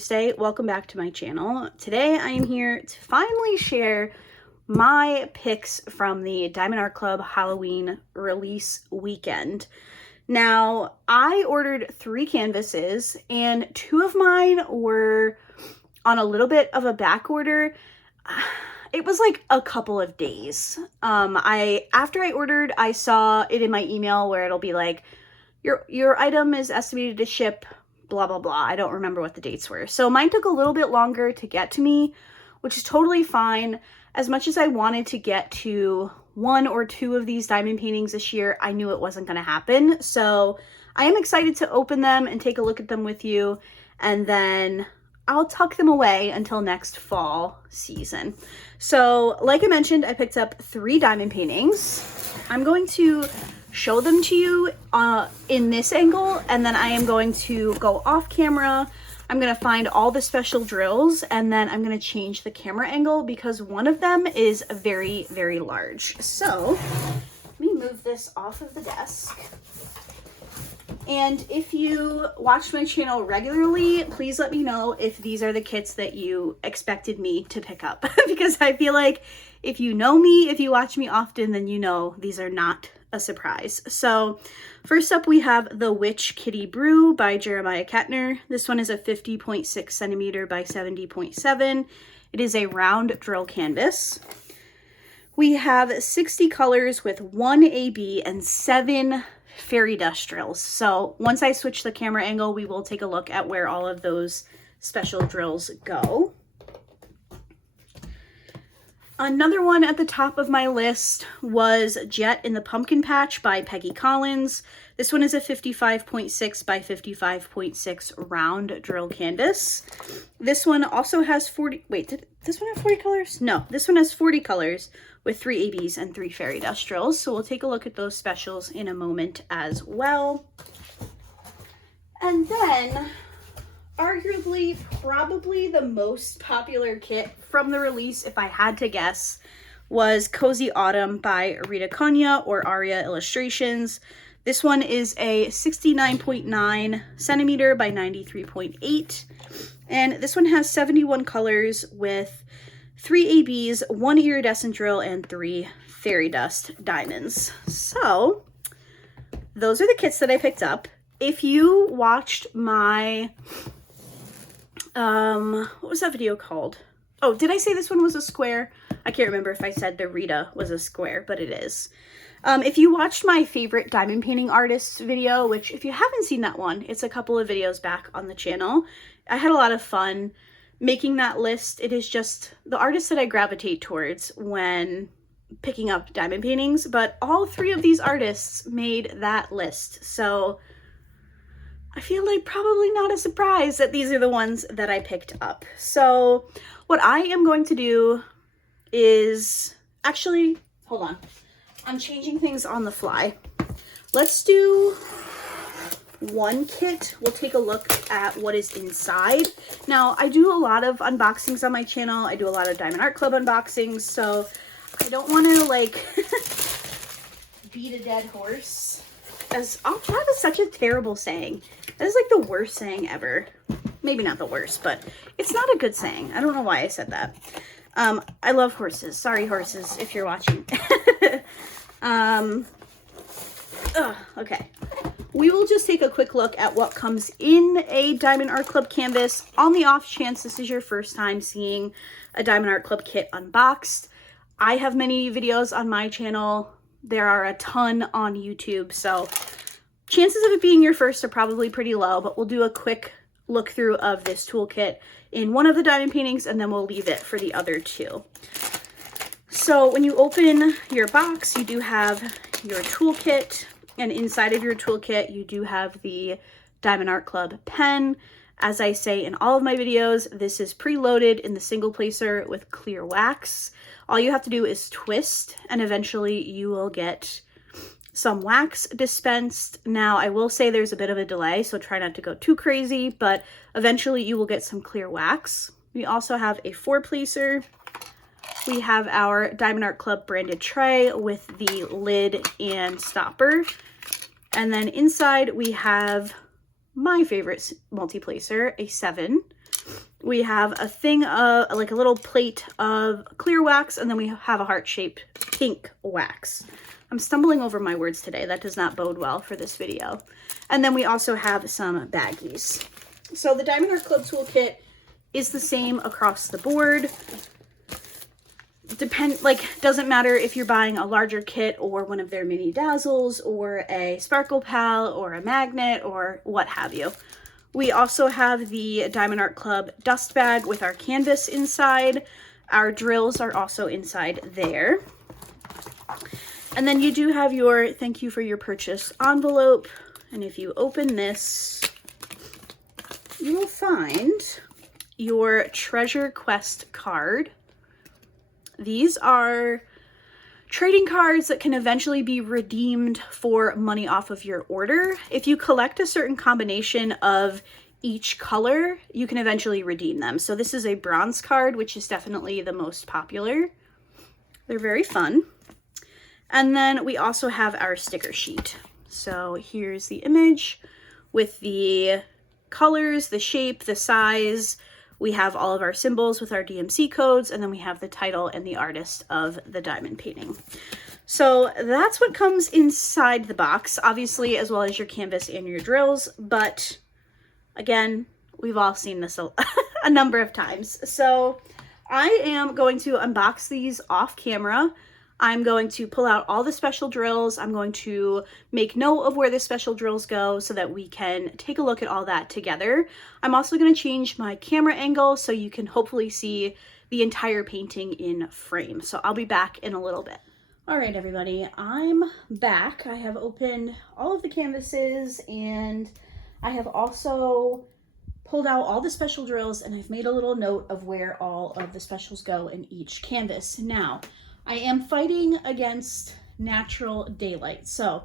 Thursday. Welcome back to my channel. Today I am here to finally share my picks from the Diamond Art Club Halloween release weekend. Now, I ordered 3 canvases and 2 of mine were on a little bit of a back order. It was like a couple of days. After I ordered, I saw it in my email where it'll be like, your item is estimated to ship blah, blah, blah. I don't remember what the dates were. So mine took a little bit longer to get to me, which is totally fine. As much as I wanted to get to 1 or 2 of these diamond paintings this year, I knew it wasn't going to happen. So I am excited to open them and take a look at them with you. And then I'll tuck them away until next fall season. So like I mentioned, I picked up 3 diamond paintings. I'm going to show them to you in this angle, and then I am going to go off camera. I'm going to find all the special drills, and then I'm going to change the camera angle because one of them is very, very large. So let me move this off of the desk. And if you watch my channel regularly, please let me know if these are the kits that you expected me to pick up because I feel like if you know me, if you watch me often, then you know these are not a surprise. So first up we have the Witch Kitty Brew by Jeremiah Kettner. This one is a 50.6 centimeter by 70.7. It is a round drill canvas. We have 60 colors with 1 AB and 7 fairy dust drills. So once I switch the camera angle, we will take a look at where all of those special drills go. Another one at the top of my list was Jet in the Pumpkin Patch by Peggy Collins. This one is a 55.6 by 55.6 round drill canvas. This one also has 40, wait, did this one have 40 colors? No, this one has 40 colors with 3 ABs and 3 fairy dust drills. So we'll take a look at those specials in a moment as well. And then arguably probably the most popular kit from the release, if I had to guess, was Cozy Autumn by Rita or Aria Illustrations. This one is a 69.9 centimeter by 93.8, and this one has 71 colors with 3 ABs, 1 iridescent drill, and 3 fairy dust diamonds. So those are the kits that I picked up. If you watched my what was that video called? Oh, did I say this one was a square? I can't remember if I said the Rita was a square, but it is. If you watched my favorite diamond painting artists video, which if you haven't seen that one, it's a couple of videos back on the channel. I had a lot of fun making that list. It is just the artists that I gravitate towards when picking up diamond paintings, but all 3 of these artists made that list. So I feel like probably not a surprise that these are the ones that I picked up. So what I am going to do is actually, hold on. I'm changing things on the fly. Let's do one kit. We'll take a look at what is inside. Now, I do a lot of unboxings on my channel. I do a lot of Diamond Art Club unboxings, so I don't want to like beat a dead horse. As oh, that is such a terrible saying. That is like the worst saying ever. Maybe not the worst, but it's not a good saying. I don't know why I said that. I love horses. Sorry, horses, if you're watching. Okay. We will just take a quick look at what comes in a Diamond Art Club canvas on the off chance this is your first time seeing a Diamond Art Club kit unboxed. I have many videos on my channel. There are a ton on YouTube, so chances of it being your first are probably pretty low, but we'll do a quick look through of this toolkit in one of the diamond paintings, and then we'll leave it for the other 2. So when you open your box, you do have your toolkit, and inside of your toolkit, you do have the Diamond Art Club pen. As I say in all of my videos, this is preloaded in the single placer with clear wax. All you have to do is twist, and eventually you will get some wax dispensed. Now, I will say there's a bit of a delay, so try not to go too crazy, but eventually you will get some clear wax. We also have a 4-placer. We have our Diamond Art Club branded tray with the lid and stopper. And then inside we have my favorite multi-placer, a 7. We have a thing of, like a little plate of clear wax, and then we have a heart-shaped pink wax. I'm stumbling over my words today. That does not bode well for this video. And then we also have some baggies. So the Diamond Art Club toolkit is the same across the board. Doesn't matter if you're buying a larger kit or one of their mini dazzles or a sparkle pal or a magnet or what have you. We also have the Diamond Art Club dust bag with our canvas inside. Our drills are also inside there. And then you do have your thank you for your purchase envelope. And if you open this, you will find your treasure quest card. These are trading cards that can eventually be redeemed for money off of your order. If you collect a certain combination of each color, you can eventually redeem them. So this is a bronze card, which is definitely the most popular. They're very fun. And then we also have our sticker sheet. So here's the image with the colors, the shape, the size. We have all of our symbols with our DMC codes, and then we have the title and the artist of the diamond painting. So that's what comes inside the box, obviously, as well as your canvas and your drills. But again, we've all seen this a number of times. So I am going to unbox these off camera. I'm going to pull out all the special drills. I'm going to make note of where the special drills go so that we can take a look at all that together. I'm also going to change my camera angle so you can hopefully see the entire painting in frame. So I'll be back in a little bit. All right, everybody, I'm back. I have opened all of the canvases, and I have also pulled out all the special drills, and I've made a little note of where all of the specials go in each canvas. Now, I am fighting against natural daylight, so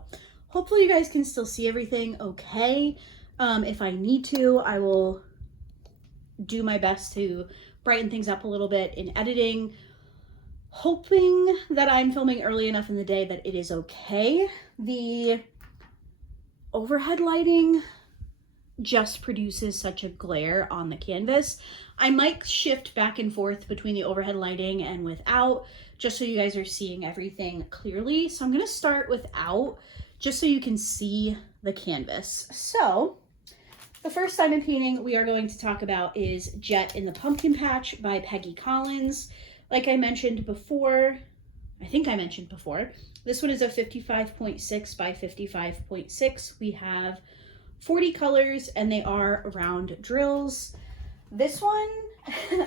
hopefully you guys can still see everything okay. If I need to, I will do my best to brighten things up a little bit in editing, hoping that I'm filming early enough in the day that it is okay. The overhead lighting just produces such a glare on the canvas. I might shift back and forth between the overhead lighting and without, just so you guys are seeing everything clearly. So I'm gonna start without, just so you can see the canvas. So the first diamond painting we are going to talk about is Jet in the Pumpkin Patch by Peggy Collins. Like I mentioned before, I think I mentioned before, this one is a 55.6 by 55.6. We have 40 colors, and they are round drills. This one,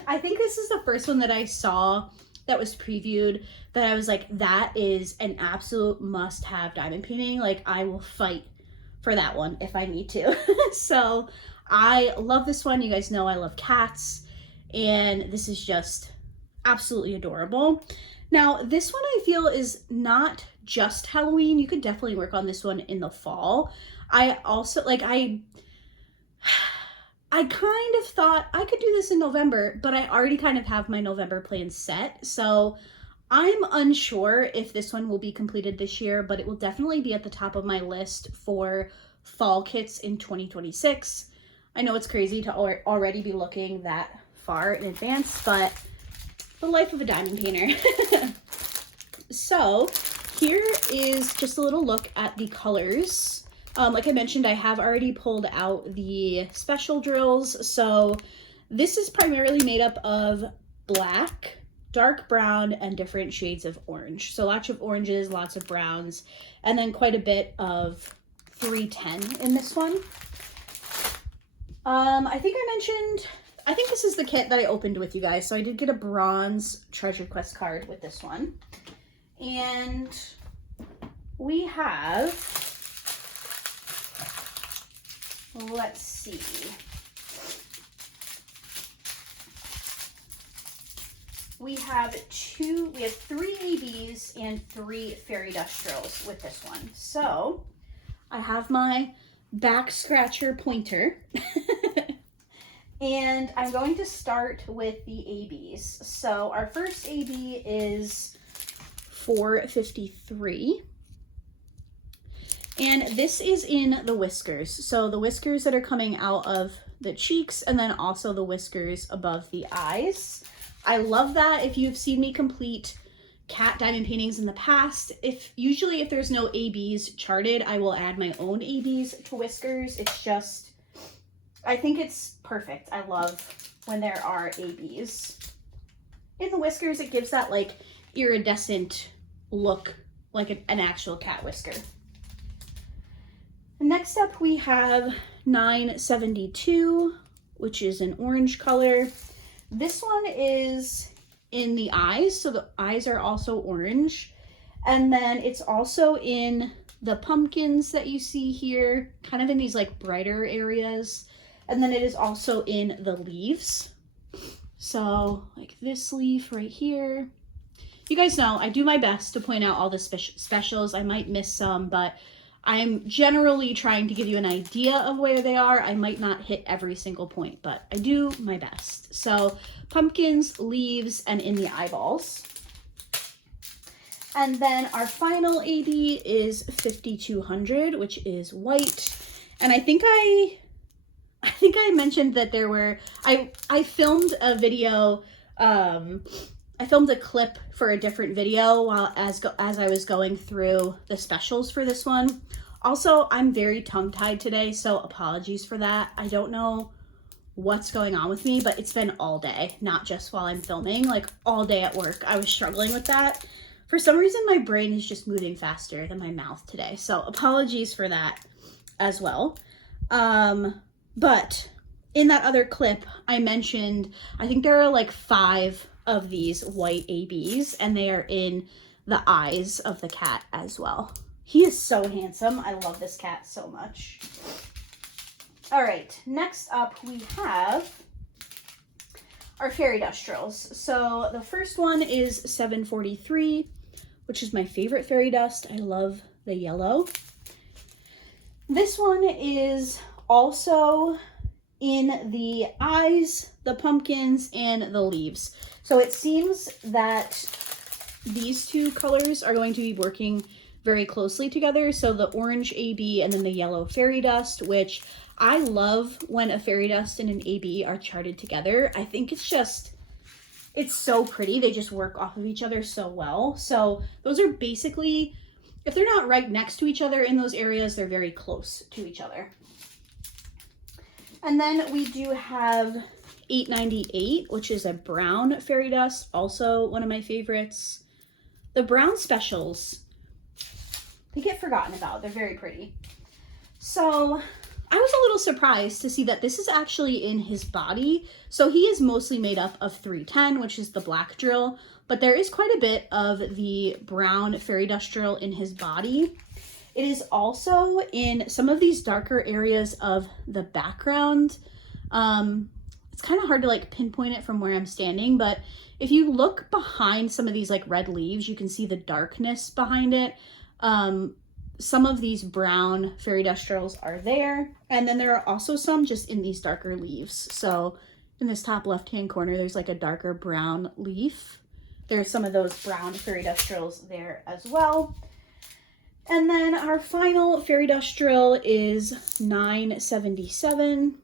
I think this is the first one that I saw that was previewed that I was like, that is an absolute must-have diamond painting. Like, I will fight for that one if I need to. So I love this one. You guys know I love cats, and this is just absolutely adorable. Now, this one I feel is not just Halloween. You could definitely work on this one in the fall. I also, like, I kind of thought I could do this in November, but I already kind of have my November plans set. So I'm unsure if this one will be completed this year, but it will definitely be at the top of my list for fall kits in 2026. I know it's crazy to already be looking that far in advance, but the life of a diamond painter. So here is just a little look at the colors. Like I mentioned, I have already pulled out the special drills. So this is primarily made up of black, dark brown, and different shades of orange. So lots of oranges, lots of browns, and then quite a bit of 310 in this one. I think this is the kit that I opened with you guys. So I did get a bronze treasure quest card with this one. And we have, let's see. We have 3 ABs and 3 fairy dust drills with this one. So I have my back scratcher pointer and I'm going to start with the ABs. So our first AB is 453. And this is in the whiskers. So the whiskers that are coming out of the cheeks, and then also the whiskers above the eyes. I love that. If you've seen me complete cat diamond paintings in the past, usually if there's no ABs charted, I will add my own ABs to whiskers. It's just, I think it's perfect. I love when there are ABs. In the whiskers, it gives that like iridescent look, like an actual cat whisker. Next up we have 972, which is an orange color. This one is in the eyes, so the eyes are also orange. And then it's also in the pumpkins that you see here, kind of in these like brighter areas. And then it is also in the leaves. So like this leaf right here. You guys know I do my best to point out all the specials. I might miss some, but I'm generally trying to give you an idea of where they are. I might not hit every single point, but I do my best. So pumpkins, leaves, and in the eyeballs. And then our final AB is 5200, which is white. And I think I mentioned that there were, I filmed a video, I filmed a clip for a different video as I was going through the specials for this one. Also, I'm very tongue-tied today, so apologies for that. I don't know what's going on with me, but it's been all day, not just while I'm filming, like all day at work. I was struggling with that. For some reason, my brain is just moving faster than my mouth today, so apologies for that as well. But in that other clip, I mentioned, I think there are like 5 of these white ABs, and they are in the eyes of the cat as well. He is so handsome. I love this cat so much. All right, next up we have our fairy dust drills. So the first one is 743, which is my favorite fairy dust. I love the yellow. This one is also in the eyes, the pumpkins, and the leaves. So it seems that these two colors are going to be working very closely together. So the orange AB and then the yellow fairy dust, which I love when a fairy dust and an AB are charted together. I think it's so pretty. They just work off of each other so well. So those are basically, if they're not right next to each other in those areas, they're very close to each other. And then we do have 898, which is a brown fairy dust, also one of my favorites. The brown specials, they get forgotten about. They're very pretty. So I was a little surprised to see that this is actually in his body. So he is mostly made up of 310, which is the black drill, but there is quite a bit of the brown fairy dust drill in his body. It is also in some of these darker areas of the background. It's kind of hard to like pinpoint it from where I'm standing, but if you look behind some of these like red leaves, you can see the darkness behind it. Some of these brown fairy dust drills are there. And then there are also some just in these darker leaves. So in this top left-hand corner, there's like a darker brown leaf. There's some of those brown fairy dust drills there as well. And then our final fairy dust drill is 977.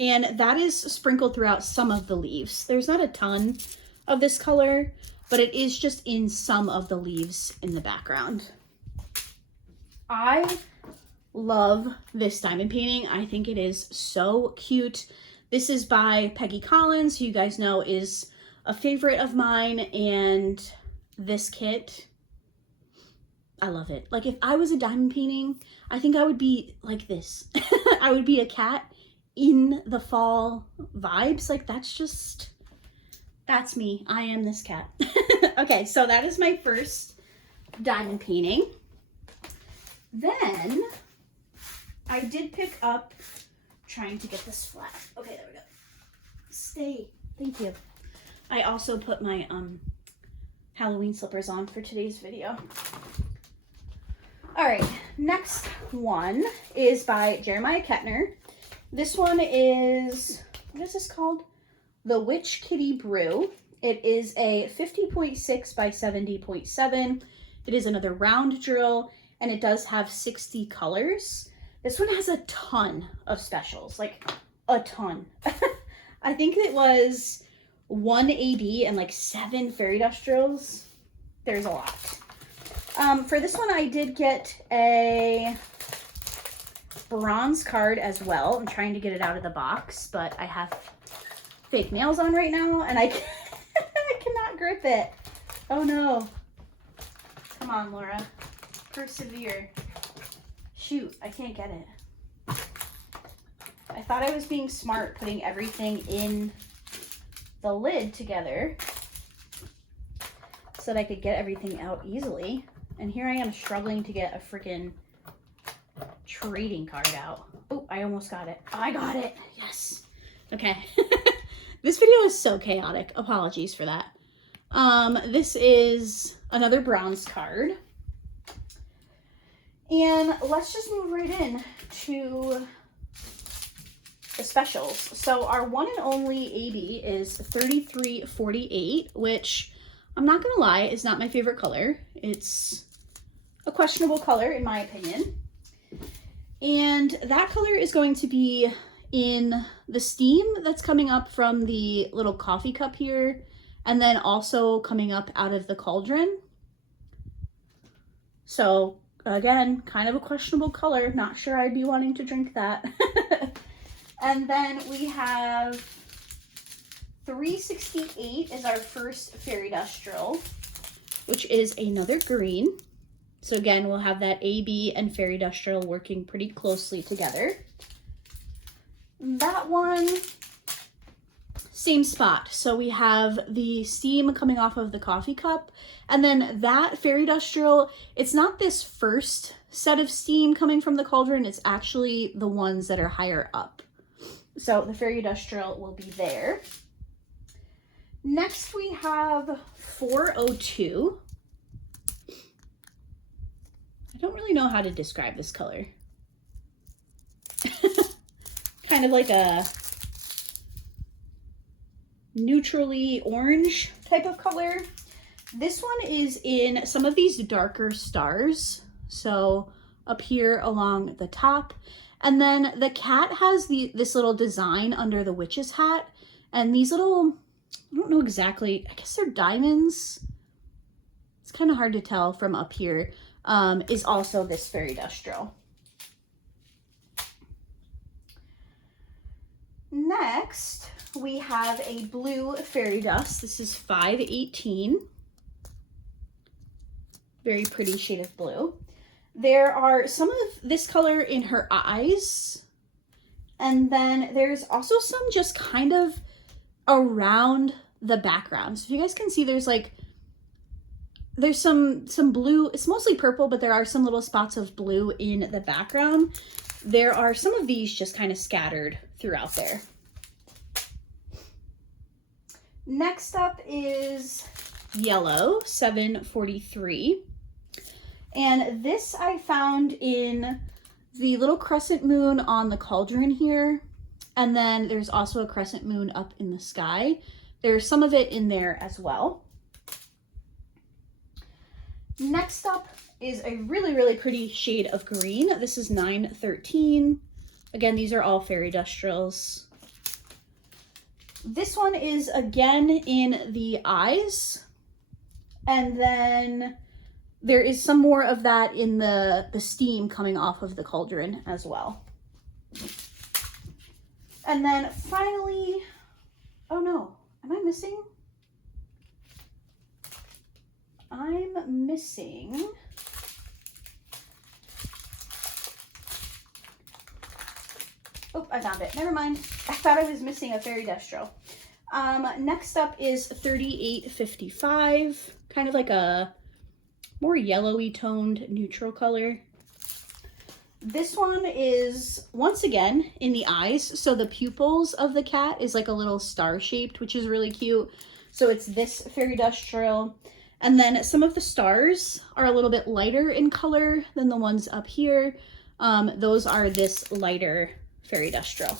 And that is sprinkled throughout some of the leaves. There's not a ton of this color, but it is just in some of the leaves in the background. I love this diamond painting. I think it is so cute. This is by Peggy Collins, who you guys know is a favorite of mine, and this kit, I love it. Like if I was a diamond painting, I think I would be like this. I would be a cat in the fall vibes. Like that's me. I am this cat. Okay, so that is my first diamond painting. Then I did pick up, trying to get this flat. Okay, there we go. Stay. Thank you. I also put my Halloween slippers on for today's video. All right, next one is by Jeremiah Kettner. This one is, what is this called? The Witch Kitty Brew. It is a 50.6 by 70.7. It is another round drill. and it does have 60 colors. This one has a ton of specials, like a ton. I think it was 1 AD and like 7 fairy dust drills. There's a lot. For this one, I did get a bronze card as well. I'm trying to get it out of the box, but I have fake nails on right now, and I cannot grip it. Oh no. Come on, Laura. Persevere. Shoot, I can't get it. I thought I was being smart putting everything in the lid together so that I could get everything out easily. And here I am struggling to get a freaking trading card out. Oh, I almost got it. I got it. Yes. Okay. This video is so chaotic. Apologies for that. This is another bronze card. And let's just move right in to the specials. So our one and only AB is 3348, which I'm not gonna lie, is not my favorite color. It's a questionable color in my opinion. And that color is going to be in the steam that's coming up from the little coffee cup here, and then also coming up out of the cauldron. So again, kind of a questionable color. Not sure I'd be wanting to drink that. And then we have 368 is our first fairy dust drill, which is another green. So again, we'll have that AB and fairy dust drill working pretty closely together. That one, same spot. So we have the steam coming off of the coffee cup, and then that fairy dust drill, it's not this first set of steam coming from the cauldron, it's actually the ones that are higher up. So the fairy dust drill will be there. Next we have 402. I don't really know how to describe this color. Kind of like a neutrally orange type of color. This one is in some of these darker stars. So up here along the top. And then the cat has this little design under the witch's hat. And these little, I don't know exactly, I guess they're diamonds. It's kind of hard to tell from up here. Is also this fairy dust drill. Next, we have a blue fairy dust. This is 518. Very pretty shade of blue. There are some of this color in her eyes. And then there's also some just kind of around the background. So if you guys can see, there's some blue. It's mostly purple, but there are some little spots of blue in the background. There are some of these just kind of scattered throughout there. Next up is yellow, 743. And this I found in the little crescent moon on the cauldron here. And then there's also a crescent moon up in the sky. There's some of it in there as well. Next up is a really, really pretty shade of green. This is 913. Again, these are all fairy dust drills. This one is again in the eyes. And then there is some more of that in the steam coming off of the cauldron as well. And then finally, oh no, am I missing? I'm missing oh, I found it. Never mind. I thought I was missing a fairy dust drill. Next up is 3855, kind of like a more yellowy toned neutral color. This one is once again in the eyes. So the pupils of the cat is like a little star shaped, which is really cute. So it's this fairy dust drill. And then some of the stars are a little bit lighter in color than the ones up here. Those are this lighter fairy dust drill.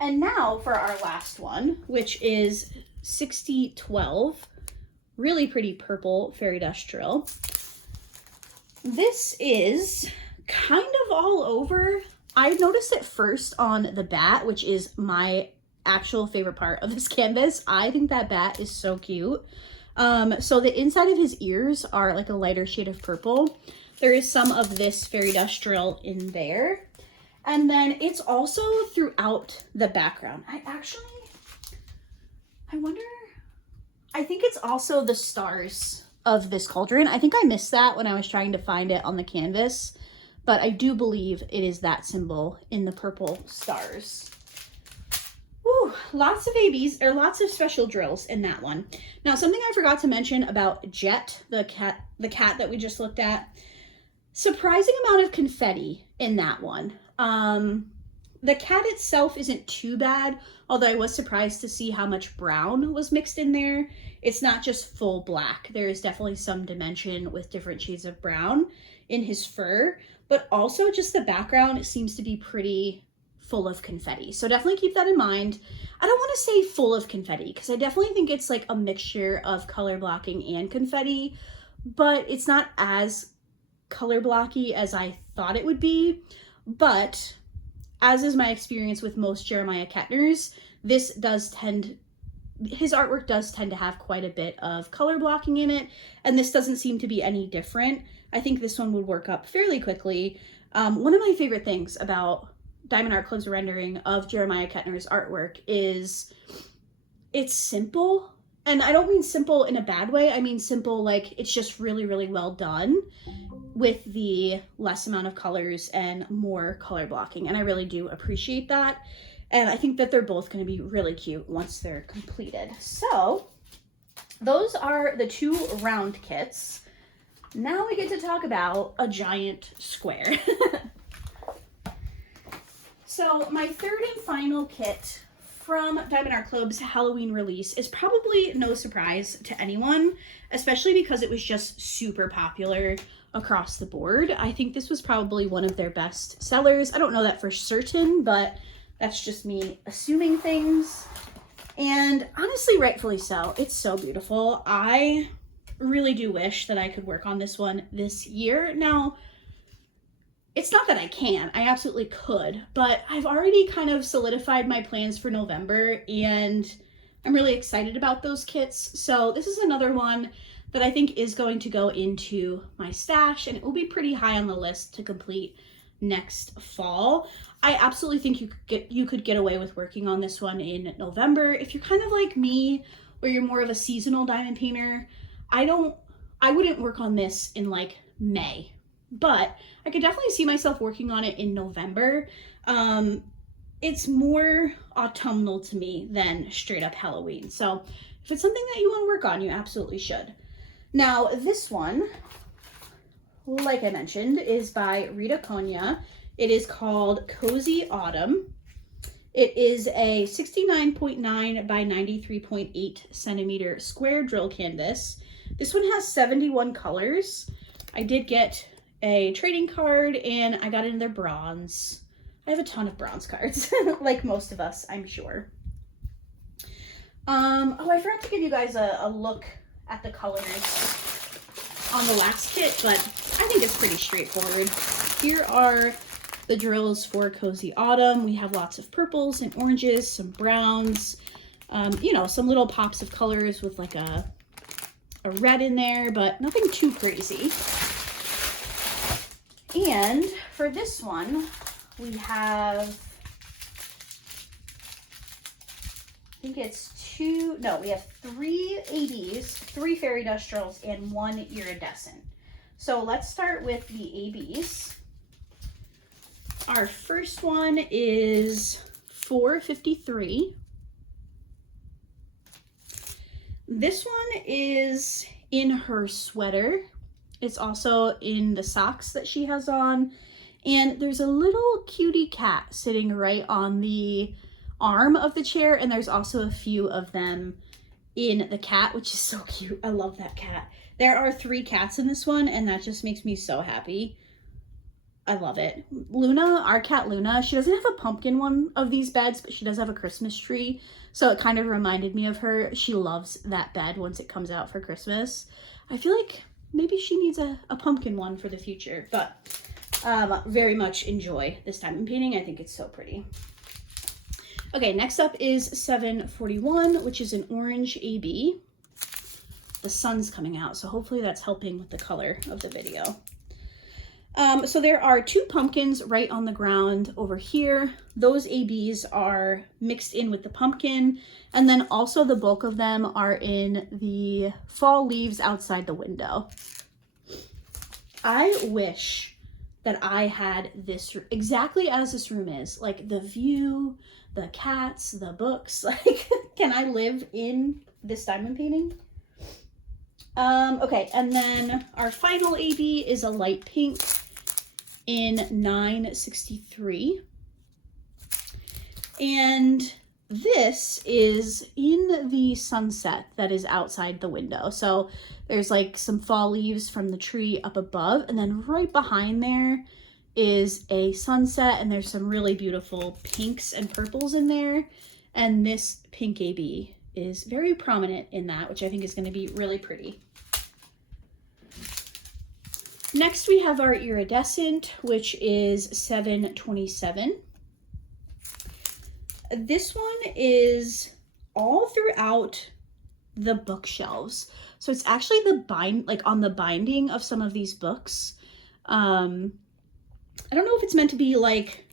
And now for our last one, which is 6012, really pretty purple fairy dust drill. This is kind of all over. I noticed it first on the bat, which is my actual favorite part of this canvas. I think that bat is so cute. So the inside of his ears are like a lighter shade of purple. There is some of this fairy dust drill in there. And then it's also throughout the background. I think it's also the stars of this cauldron. I think I missed that when I was trying to find it on the canvas, but I do believe it is that symbol in the purple stars. Woo, lots of ABs, or lots of special drills in that one. Now, something I forgot to mention about Jet, the cat that we just looked at. Surprising amount of confetti in that one. The cat itself isn't too bad, although I was surprised to see how much brown was mixed in there. It's not just full black. There is definitely some dimension with different shades of brown in his fur, but also just the background seems to be pretty full of confetti. So definitely keep that in mind. I don't want to say full of confetti because I definitely think it's like a mixture of color blocking and confetti, but it's not as color blocky as I thought it would be. But as is my experience with most Jeremiah Kettners, his artwork does tend to have quite a bit of color blocking in it, and this doesn't seem to be any different. I think this one would work up fairly quickly. One of my favorite things about Diamond Art Club's rendering of Jeremiah Kettner's artwork is it's simple. And I don't mean simple in a bad way. I mean simple like it's just really, really well done with the less amount of colors and more color blocking. And I really do appreciate that. And I think that they're both going to be really cute once they're completed. So those are the two round kits. Now we get to talk about a giant square. So my third and final kit from Diamond Art Club's Halloween release is probably no surprise to anyone, especially because it was just super popular across the board. I think this was probably one of their best sellers. I don't know that for certain, but that's just me assuming things. And honestly, rightfully so. It's so beautiful. I really do wish that I could work on this one this year. Now, it's not that I can, I absolutely could, but I've already kind of solidified my plans for November and I'm really excited about those kits. So this is another one that I think is going to go into my stash and it will be pretty high on the list to complete next fall. I absolutely think you could get away with working on this one in November. If you're kind of like me, or you're more of a seasonal diamond painter, I wouldn't work on this in like May. But I could definitely see myself working on it in November. It's more autumnal to me than straight up Halloween. So if it's something that you want to work on, you absolutely should. Now this one, like I mentioned, is by Rita. It is called Cozy Autumn. It is a 69.9 by 93.8 centimeter square drill canvas. This one has 71 colors. I did get a trading card and I got it in their bronze. I have a ton of bronze cards, like most of us, I'm sure. Oh, I forgot to give you guys a look at the colors on the last kit, but I think it's pretty straightforward. Here are the drills for Cozy Autumn. We have lots of purples and oranges, some browns, you know, some little pops of colors with like a red in there, but nothing too crazy. And for this one, we have, we have 3 ABs, 3 fairy dust drills, and 1 iridescent. So let's start with the ABs. Our first one is 453. This one is in her sweater. It's also in the socks that she has on. And there's a little cutie cat sitting right on the arm of the chair. And there's also a few of them in the cat, which is so cute. I love that cat. There are 3 cats in this one, and that just makes me so happy. I love it. Luna, our cat Luna, she doesn't have a pumpkin one of these beds, but she does have a Christmas tree. So it kind of reminded me of her. She loves that bed once it comes out for Christmas. I feel like maybe she needs a pumpkin one for the future, but very much enjoy this diamond painting. I think it's so pretty. Okay, next up is 741, which is an orange AB. The sun's coming out, so hopefully that's helping with the color of the video. So there are 2 pumpkins right on the ground over here. Those ABs are mixed in with the pumpkin, and then also the bulk of them are in the fall leaves outside the window. I wish that I had this exactly as this room is, like the view, the cats, the books. Like, can I live in this diamond painting? Okay, and then our final AB is a light pink in 963. And this is in the sunset that is outside the window. So there's like some fall leaves from the tree up above, and then right behind there is a sunset, and there's some really beautiful pinks and purples in there. And this pink AB is very prominent in that, which I think is going to be really pretty. Next we have our iridescent, which is 727. This one is all throughout the bookshelves. So it's actually on the binding of some of these books. I don't know if it's meant to be like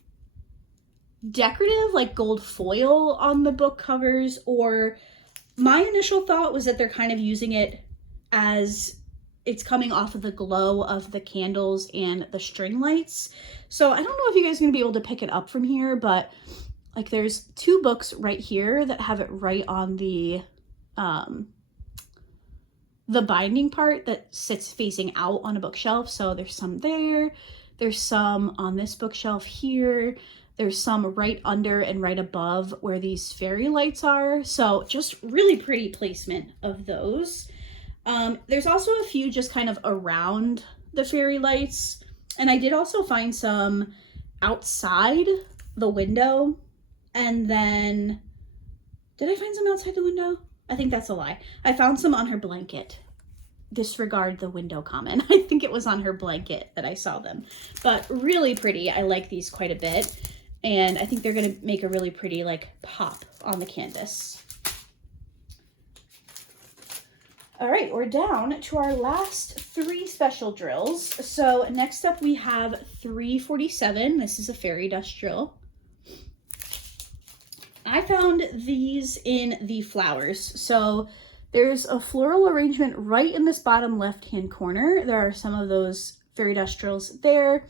decorative, like gold foil on the book covers, or my initial thought was that they're kind of using it as it's coming off of the glow of the candles and the string lights. So I don't know if you guys are going to be able to pick it up from here, but like there's 2 books right here that have it right on the binding part that sits facing out on a bookshelf. So there's some there. There's some on this bookshelf here. There's some right under and right above where these fairy lights are. So just really pretty placement of those. There's also a few just kind of around the fairy lights. And I did also find some outside the window. And then, did I find some outside the window? I think that's a lie. I found some on her blanket. Disregard the window comment. I think it was on her blanket that I saw them. But really pretty. I like these quite a bit. And I think they're going to make a really pretty like pop on the canvas. All right, we're down to our last 3 special drills. So next up we have 347. This is a fairy dust drill. I found these in the flowers. So there's a floral arrangement right in this bottom left-hand corner. There are some of those fairy dust drills there.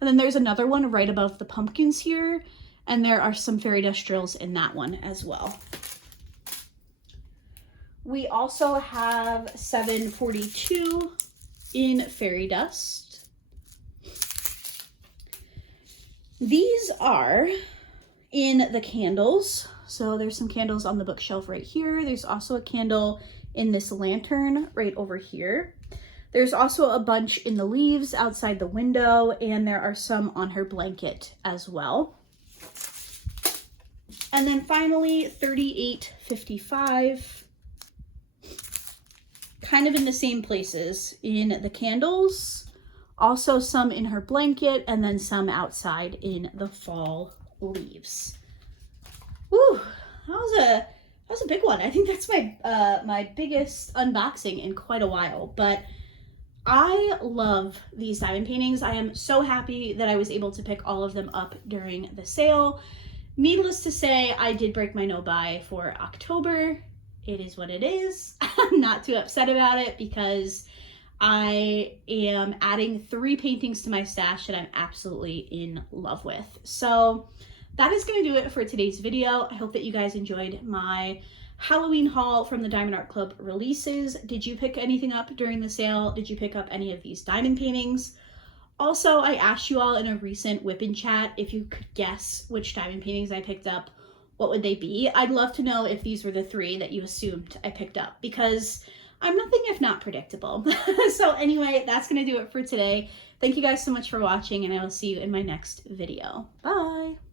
And then there's another one right above the pumpkins here. And there are some fairy dust drills in that one as well. We also have 742 in fairy dust. These are in the candles. So there's some candles on the bookshelf right here. There's also a candle in this lantern right over here. There's also a bunch in the leaves outside the window, and there are some on her blanket as well. And then finally, 3855. Kind of in the same places in the candles, also some in her blanket, and then some outside in the fall leaves. Woo, that was a big one. I think that's my my biggest unboxing in quite a while, but I love these diamond paintings. I am so happy that I was able to pick all of them up during the sale. Needless to say, I did break my no-buy for October. It is what it is. I'm not too upset about it because I am adding 3 paintings to my stash that I'm absolutely in love with. So that is going to do it for today's video. I hope that you guys enjoyed my Halloween haul from the Diamond Art Club releases. Did you pick anything up during the sale? Did you pick up any of these diamond paintings? Also, I asked you all in a recent whip-in chat if you could guess which diamond paintings I picked up. What would they be? I'd love to know if these were the 3 that you assumed I picked up, because I'm nothing if not predictable. So anyway, that's going to do it for today. Thank you guys so much for watching, and I will see you in my next video. Bye!